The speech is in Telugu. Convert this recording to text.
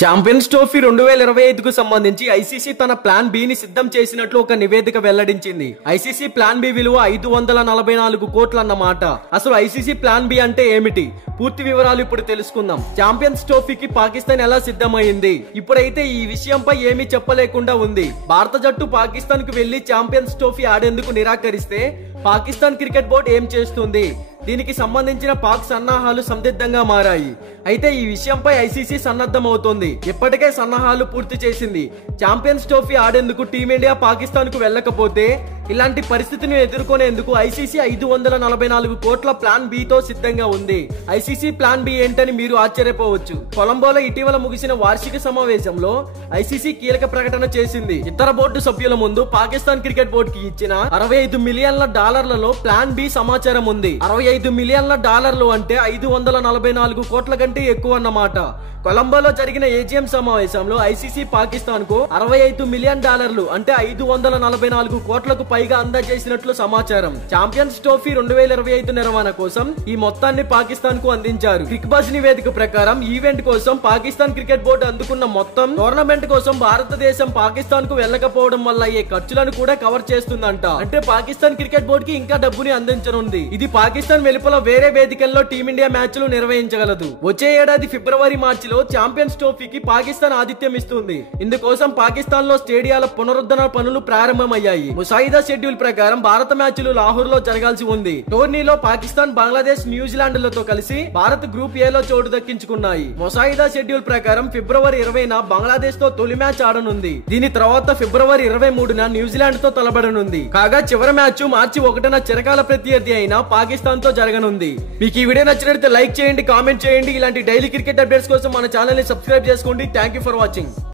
ఛాంపియన్స్ ట్రోఫీ 2025కు సంబంధించి ఐసీసీ తన ప్లాన్ బి ని సిద్ధం చేసినట్లు ఒక నివేదిక వెల్లడించింది. ఐసీసీ ప్లాన్ బి విలువ 544 కోట్లు అన్నమాట. అసలు ఐసీసీ ప్లాన్ బి అంటే ఏమిటి? పూర్తి వివరాలు ఇప్పుడు తెలుసుకుందాం. ఛాంపియన్స్ ట్రోఫీకి పాకిస్తాన్ ఎలా సిద్ధమైంది? ఇప్పుడైతే ఈ విషయంపై ఏమీ చెప్పలేకుండా ఉంది. భారత జట్టు పాకిస్తాన్ కు వెళ్లి ఛాంపియన్స్ ట్రోఫీ ఆడేందుకు నిరాకరిస్తే పాకిస్తాన్ క్రికెట్ బోర్డు ఏం చేస్తుంది? దీనికి సంబంధించిన పాక్ సన్నాహాలు సందిగ్ధంగా మారాయి. అయితే ఈ విషయంపై ఐసీసీ సన్నద్ధమవుతోంది. ఇప్పటికే సన్నాహాలు పూర్తి చేసింది. ఛాంపియన్స్ ట్రోఫీ ఆడేందుకు టీమిండియా పాకిస్తాన్ కు వెళ్లకపోతే ఇలాంటి పరిస్థితిని ఎదుర్కొనేందుకు ఐసీసీ 544 కోట్ల ప్లాన్ బి తో సిద్ధంగా ఉంది. ఐసీసీ ప్లాన్ బి ఏంటని మీరు ఆశ్చర్యపోవచ్చు. కొలంబోలో ఇటీవల ముగిసిన వార్షిక సమావేశంలో ఐసీసీ కీలక ప్రకటన చేసింది. ఇతర బోర్డు సభ్యుల ముందు పాకిస్తాన్ క్రికెట్ బోర్డు కి ఇచ్చిన $65 మిలియన్ల ప్లాన్ బి సమాచారం ఉంది. $65 మిలియన్ల అంటే 544 కోట్ల కంటే ఎక్కువ అన్నమాట. కొలంబోలో జరిగిన ఏజీఎం సమావేశంలో ఐసీసీ పాకిస్తాన్ కు $65 మిలియన్ అంటే 544 కోట్లకు పైగా అందజేసినట్లు సమాచారం. ఛాంపియన్స్ ట్రోఫీ 2025 నిర్వహణ కోసం ఈ మొత్తాన్ని పాకిస్తాన్ కు అందించారు. క్రిక్ బజ్ నివేదిక ప్రకారం ఈవెంట్ కోసం పాకిస్తాన్ క్రికెట్ బోర్డు అందుకున్న మొత్తం టోర్నమెంట్ కోసం భారతదేశం పాకిస్తాన్ కు వెళ్లకపోవడం వల్ల అయ్యే ఖర్చులను కూడా కవర్ చేస్తుందంట. అంటే పాకిస్తాన్ క్రికెట్ బోర్డు కి ఇంకా డబ్బుని అందించనుంది. ఇది పాకిస్తాన్ వెలుపల వేరే వేదికల్లో టీమిండియా మ్యాచ్లు నిర్వహించగలదు. వచ్చే ఏడాది ఫిబ్రవరి మార్చిలో ఛాంపియన్స్ ట్రోఫీకి పాకిస్తాన్ ఆతిథ్యం ఇస్తుంది. ఇందుకోసం పాకిస్తాన్ లో స్టేడియాల పునరుద్ధరణ పనులు ప్రారంభమయ్యాయి. ముసాయిదా షెడ్యూల్ ప్రకారం భారత మ్యాచ్లు లాహోర్ లో జరగాల్సి ఉంది. టోర్నీలో పాకిస్తాన్, బంగ్లాదేశ్, న్యూజిలాండ్ లతో కలిసి భారత్ గ్రూప్ ఏ లో చోటు దక్కించుకున్నాయి. ముసాయిదా షెడ్యూల్ ప్రకారం ఫిబ్రవరి 20న బంగ్లాదేశ్ తో తొలి మ్యాచ్ ఆడనుంది. దీని తర్వాత ఫిబ్రవరి 23న న్యూజిలాండ్ తో తలబడనుంది. కాగా చివరి మ్యాచ్ మార్చి 1న చిరకాల ప్రత్యర్థి అయిన పాకిస్తాన్ తో జరగనుంది. మీకు ఈ వీడియో నచ్చినట్లయితే లైక్ చేయండి, కామెంట్ చేయండి. ఇలాంటి డైలీ క్రికెట్ అప్డేట్స్ కోసం మన ఛానల్ ని సబ్స్క్రైబ్ చేసుకోండి. Thank you for watching.